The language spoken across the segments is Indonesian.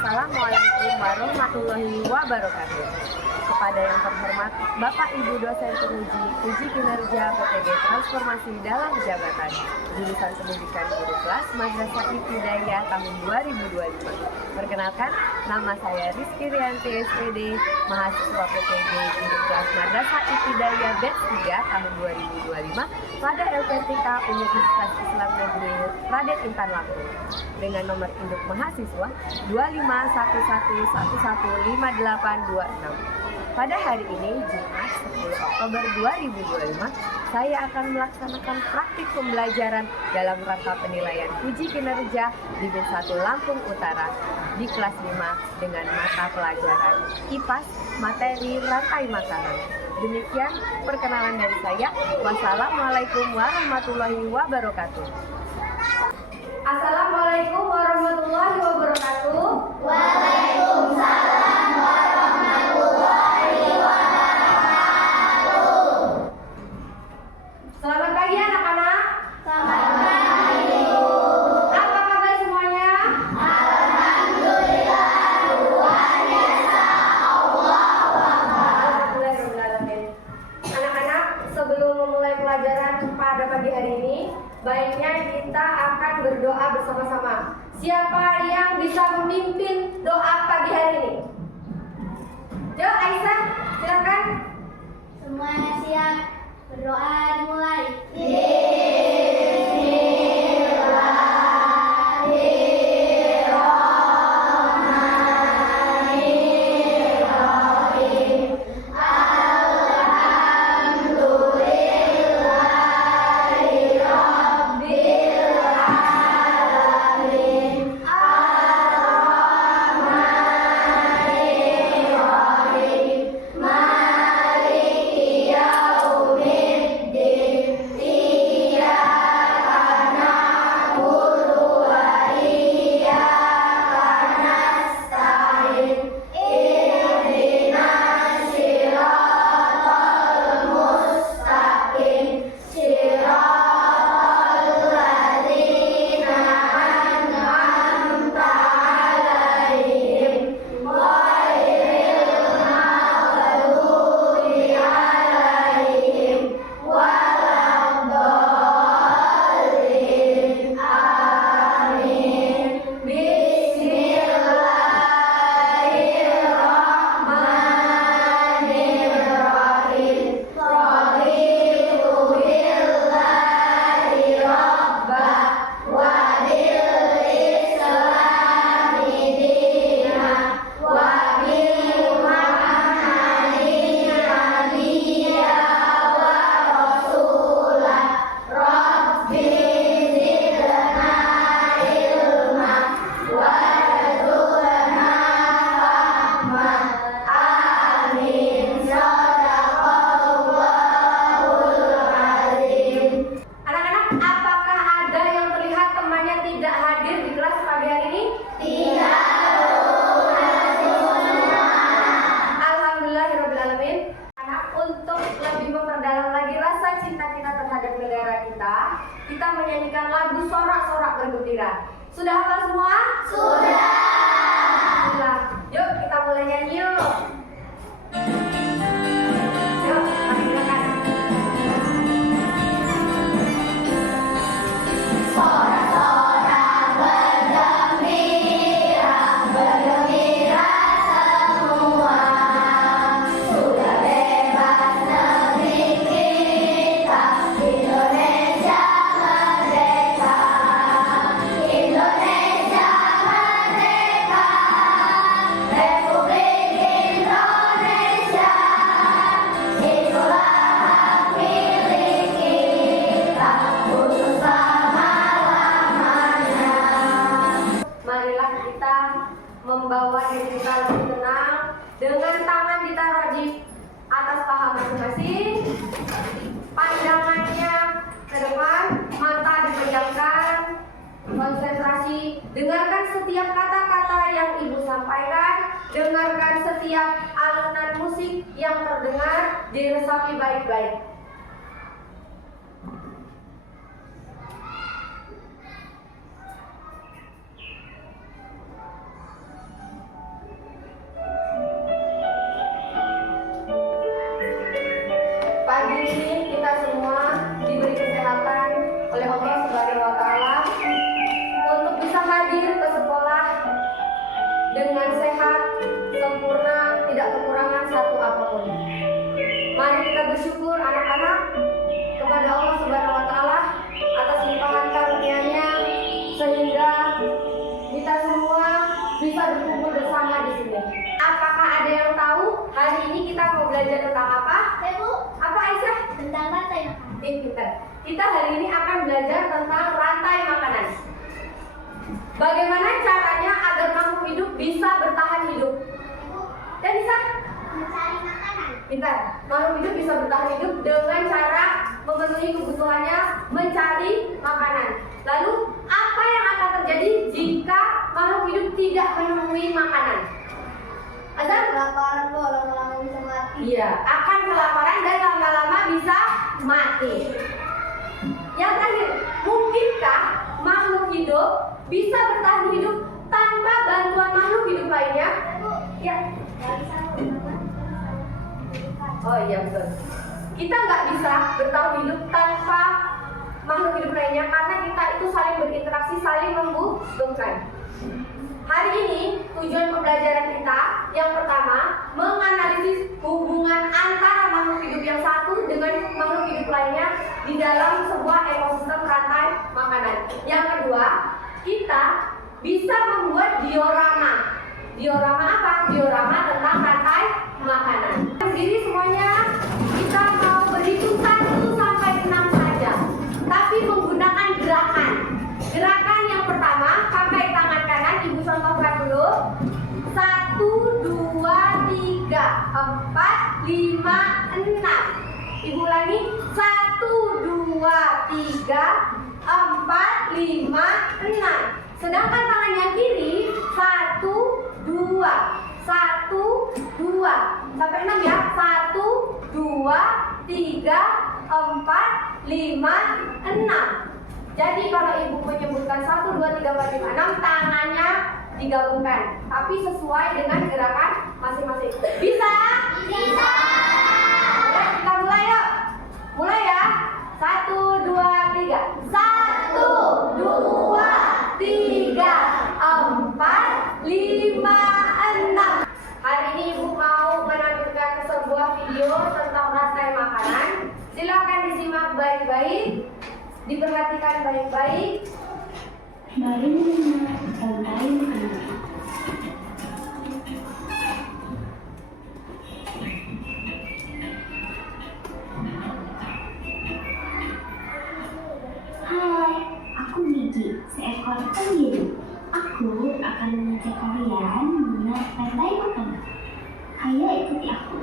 Assalamualaikum warahmatullahi wabarakatuh. Kepada yang terhormat Bapak Ibu dosen penguji uji kinerja PTG Transformasi dalam Jabatan Jurusan Pendidikan Guru Kelas Madrasah Ibtidaiyah tahun 2025. Perkenalkan, nama saya Rizky Rianti SPD, mahasiswa PTG Guru Kelas Madrasah Ibtidaiyah Batch 3 tahun 2025 pada LPTK Universitas Islam Negeri Raden Intan Lampung dengan nomor induk mahasiswa 2511115826. Pada hari ini, Jumat 10 Oktober 2025, saya akan melaksanakan praktik pembelajaran dalam rangka penilaian uji kinerja di BIN 1 Lampung Utara di kelas 5 dengan mata pelajaran IPAS materi rantai makanan. Demikian perkenalan dari saya. Wassalamualaikum warahmatullahi wabarakatuh. Assalamualaikum warahmatullahi wabarakatuh. Waalaikumsalam warahmatullahi wabarakatuh. Selamat pagi anak-anak. Selamat pagi. Apa kabar semuanya? Alhamdulillah, luar biasa. Allahu Akbar. Alhamdulillahirrahmanirrahim. Anak-anak, sebelum memulai pelajaran pada pagi hari ini, baiknya kita akan berdoa bersama-sama. Siapa yang bisa memimpin doa pagi hari ini? Yuk Aisyah, silakan. Semuanya siap. Berdoa dimulai. Kita menyanyikan lagu Sorak-Sorak Bergembira. Sudah hafal semua? Sudah. Sudah. Yuk kita mulai nyanyi yuk. Yuk, silakan. Sorak-sorak bergembira, bergembira semua. Sudah bebas negeri kita, Indonesia merdeka. Indonesia merdeka, Republik Indonesia. Itulah hak milik kita untuk selama-lamanya. Marilah kita membawa diri kita lebih tenang dengan tangan ditaruh di atas paha masing-masing, pandangannya ke depan, mata dipejamkan, konsentrasi, dengarkan setiap kata-kata yang ibu sampaikan, dengarkan setiap alunan musik yang terdengar, diresapi baik-baik. dengan sehat, sempurna, tidak kekurangan satu apapun. Mari kita bersyukur anak-anak kepada Allah Subhanahu wa taala atas limpahan karunia-Nya sehingga kita semua bisa berkumpul bersama di sini. Apakah ada yang tahu hari ini kita mau belajar tentang apa? Ibu, Apa Aisyah? tentang rantai makanan. Pintar. Kita hari ini akan belajar tentang rantai makanan. Bagaimana caranya agar makhluk hidup bisa bertahan hidup? Dan bisa? Mencari makanan. Pintar. Makhluk hidup bisa bertahan hidup dengan cara memenuhi kebutuhannya mencari makanan. Lalu apa yang akan terjadi jika makhluk hidup tidak menemui makanan? Azan? Kelaparan kok, lama-lama bisa mati. Iya, akan kelaparan dan lama-lama bisa mati. Yang terakhir, mungkinkah makhluk hidup bisa bertahan hidup tanpa bantuan makhluk hidup lainnya? Ibu, Ya. nggak bisa menggunakan. Oh iya betul. Kita nggak bisa bertahan hidup tanpa makhluk hidup lainnya karena kita itu saling berinteraksi, saling membutuhkan. Hari ini tujuan pembelajaran kita yang pertama menganalisis hubungan antara makhluk hidup yang satu dengan makhluk hidup lainnya di dalam sebuah ekosistem rantai makanan. Yang kedua, kita bisa membuat diorama. Diorama apa? Diorama tentang rantai makanan. Berdiri semuanya, kita mau berhitung 1 sampai 6 saja, tapi menggunakan gerakan. Gerakan yang pertama, pakai tangan kanan, ibu contohkan dulu. 1, 2, 3, 4, 5, 6. Ibu ulangi. 1, 2, 3, 4, 5, 6. Sedangkan tangan yang kiri 1, 2, 1, 2 sampai 6 ya. 1, 2, 3, 4, 5, 6. Jadi kalau ibu menyebutkan 1, 2, 3, 4, 5, 6, tangannya digabungkan, tapi sesuai dengan gerakan masing-masing. Bisa? Bisa. Oke, kita mulai yuk. Mulai ya. 1, 2, 3. 1, 2, 3, 4, 5, 6. Hari ini ibu mau menampilkan sebuah video tentang rantai makanan. Silakan disimak baik-baik, diperhatikan baik-baik. Mari mengenal rantai makanan. Hai, aku Gigi, seekor penggiri. Aku akan mengajak kalian mengenal rantai makanan. Ayo ikuti aku.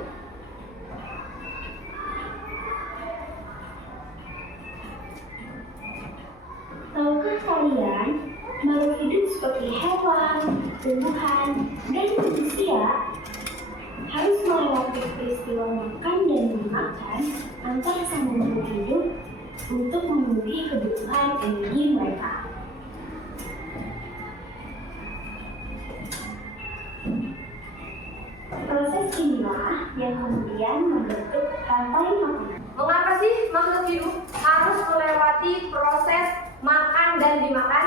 Tahukah kalian, makhluk hidup seperti hewan, tumbuhan, dan manusia harus melewati peristiwa makan dan memakan antara sang makhluk hidup untuk memenuhi kebutuhan energi mereka. Proses inilah yang kemudian membentuk rantai makanan. Mengapa sih makhluk hidup harus melewati proses makan dan dimakan?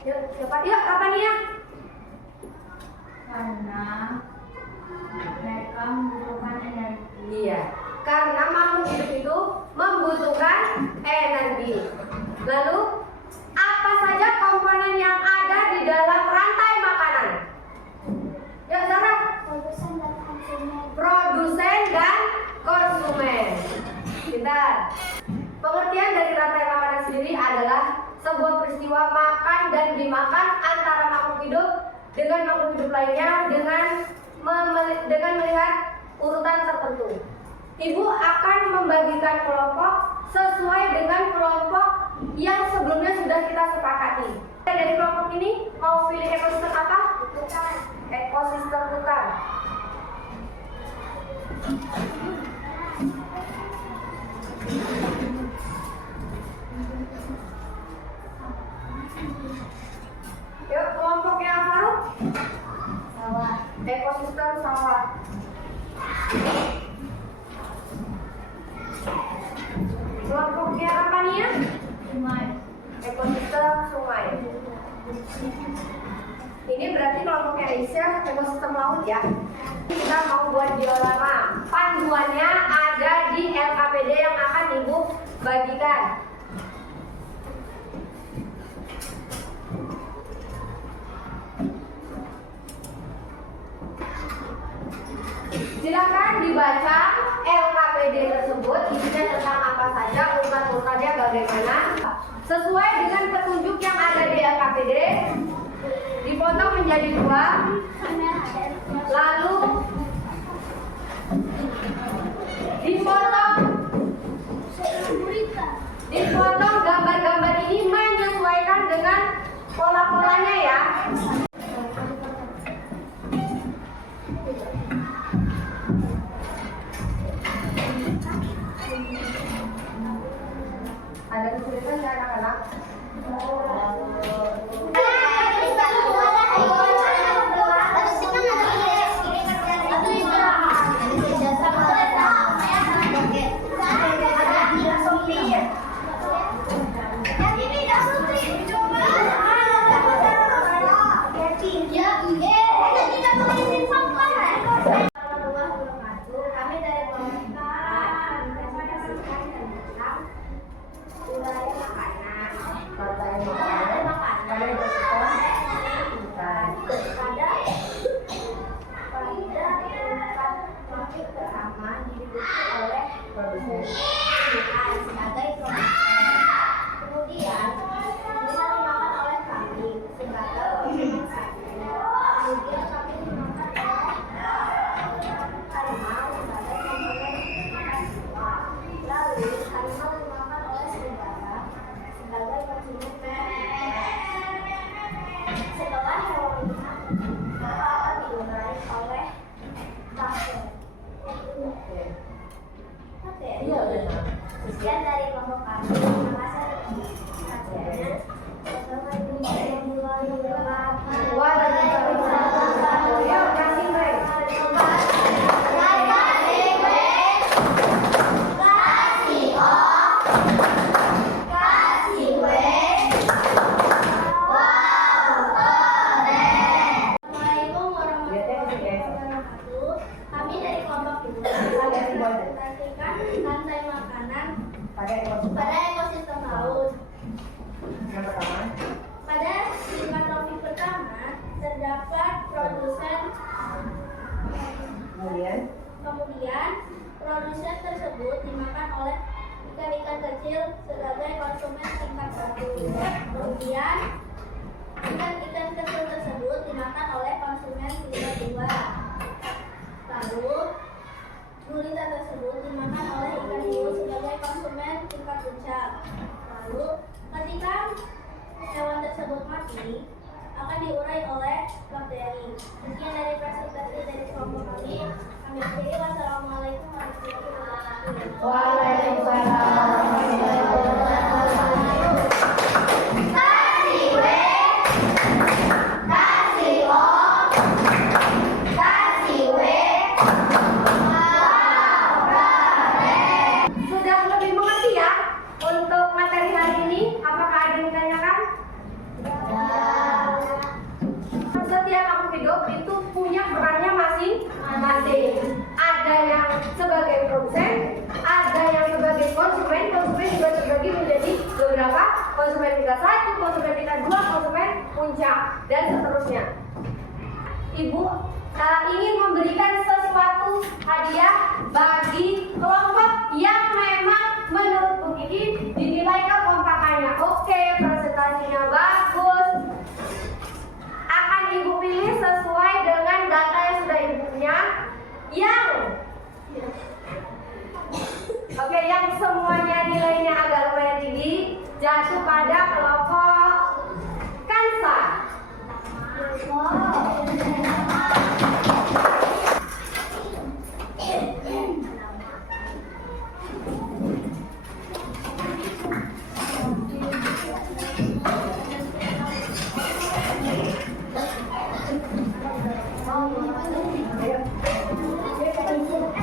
Yuk, siapa? Yuk, apa nih ya? Karena mereka membutuhkan energi. Iya, karena makhluk hidup itu membutuhkan energi. Lalu, apa saja komponen yang ada di dalam rantai makanan? Yuk, Zara. Produsen dan konsumen. Produsen dan konsumen. Bentar. Pengertian dari rantai makanan sendiri adalah sebuah peristiwa makan dan dimakan antara makhluk hidup dengan makhluk hidup lainnya dengan melihat urutan tertentu. Ibu akan membagikan kelompok sesuai dengan kelompok yang sebelumnya sudah kita sepakati. Dari kelompok ini mau pilih ekosistem apa? Hutan. Ekosistem hutan. Yuk, kelompoknya Faruk. Sawah. Ekosistem sawah. Kelompoknya apa nih ya? Sungai. Ekosistem sungai. berarti kelompoknya Aisyah ekosistem laut ya. Kita mau buat diorama. Panduannya ada di LKPD yang akan Ibu bagikan. Silakan dibaca LKPD tersebut, isinya tentang apa saja, urutan-urutannya bagaimana. Sesuai dengan petunjuk yang ada di LKPD, dipotong menjadi 2, lalu dipotong gambar-gambar ini menyesuaikan dengan pola-polanya ya. Ada kesulitan nggak anak-anak? Sekian dari kelompok kami. Terima kasih. Assalamualaikum warahmatullahi wabarakatuh. Kami dari kelompok 2 mempresentasikan rantai makanan pada ekosistem laut. Yang pertama, Pada lima topik pertama terdapat produsen. Kemudian produsen tersebut dimakan oleh ikan-ikan kecil sebagai konsumen tingkat 1. Kemudian ikan-ikan kecil tersebut dimakan oleh konsumen tingkat 2. Lalu gurita tersebut dimakan oleh ikan hiu sebagai konsumen tingkat puncak. Lalu ketika hewan tersebut mati, akan diurai oleh bakteri. Sekian dari presentasi dari kelompok kami. Kami akhiri. Wassalamualaikum warahmatullahi wabarakatuh. Sudah lebih mengerti ya untuk materi hari ini? Apakah ada yang ditanyakan? Setiap makhluk hidup itu punya perannya masing-masing. Ada yang sebagai produsen, ada yang sebagai konsumen. Konsumen juga terbagi menjadi beberapa: konsumen tingkat 1, konsumen tingkat 2, konsumen puncak, dan seterusnya. Ibu ingin memberikan sesuatu hadiah bagi kelompok yang memang menurut Bu Kiki dinilai kekompakannya oke, presentasinya bagus. Akan Ibu pilih sesuai dengan data yang sudah Ibu punya, yang semuanya nilainya agak lumayan tinggi, jatuh pada kelompok Kansa.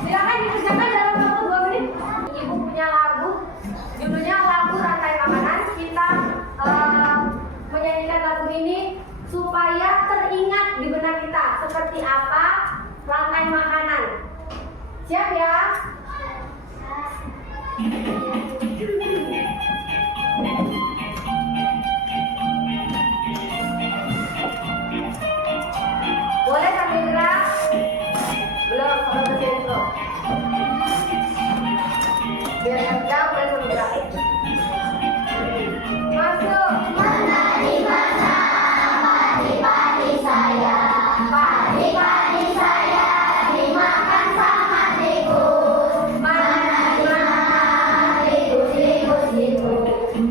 Silakan dikerjakan dalam waktu 2 menit. Ibu punya lagu, judulnya lagu Rantai Makanan. Kita menyanyikan lagu ini supaya teringat di benak kita seperti apa rantai makanan. Siap ya? Boleh sambil gerak? Belum, kalau masih intro. Biar yang jauh boleh sambil gerak. Masuk. Padi-padi saya, padi-padi saya dimakan sama tikus. Mana tikus, tikus itu,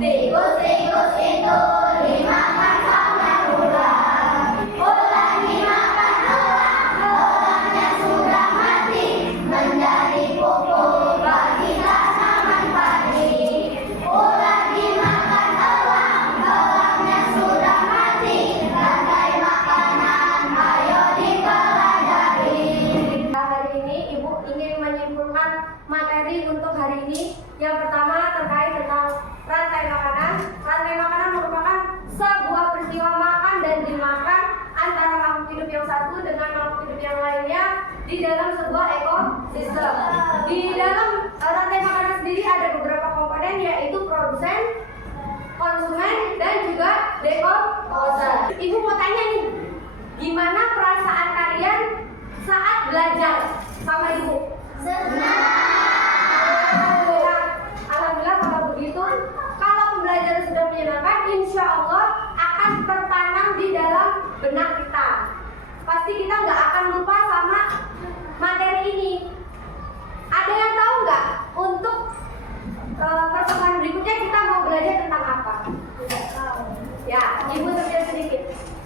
tikus, tikus itu dimakan sama ular. Ular dimakan elang, elangnya sudah mati menjadi pupuk bagi tanaman padi. Ular dimakan elang, elangnya sudah mati. Rantai makanan, ayo dipelajari. Hari ini Ibu ingin menyimpulkan materi untuk hari ini. Yang pertama terkait tentang rantai makanan. Rantai makanan merupakan sebuah peristiwa makan dan dimakan antara makhluk hidup yang satu dengan makhluk hidup yang lainnya di dalam sebuah ekosistem. Di dalam rantai makanan sendiri ada beberapa komponen, yaitu produsen, konsumen, dan juga dekomposer. Ibu mau tanya nih, gimana perasaan kalian saat belajar sama Ibu? Alhamdulillah kalau begitu. Kalau pembelajaran sudah menyenangkan, insya Allah akan tertanam di dalam benak kita. Pasti kita nggak akan lupa sama materi ini. Ada yang tahu nggak untuk pertemuan berikutnya kita mau belajar tentang apa? Tidak tahu. Ya, Ibu cerita sedikit.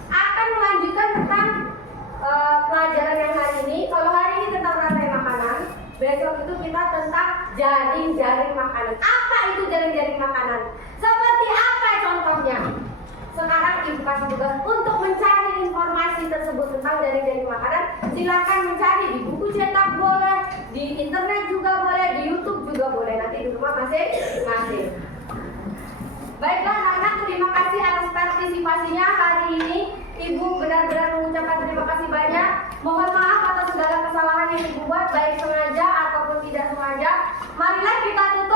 Akan melanjutkan tentang pelajaran yang hari ini. Kalau hari ini tentang rantai makanan, besok itu kita tentang jaring-jaring makanan. Apa itu jaring-jaring makanan? Seperti apa contohnya? Sekarang Ibu kasih tugas untuk mencari informasi tersebut tentang jaring-jaring makanan. Silakan mencari di buku cetak boleh, di internet juga boleh, di YouTube juga boleh. Nanti di rumah masing-masing. Baiklah anak-anak, terima kasih atas partisipasinya hari ini. Ibu benar-benar mengucapkan terima kasih banyak. Mohon maaf atas segala kesalahan yang Ibu buat, baik sengaja ataupun tidak sengaja. Marilah kita tutup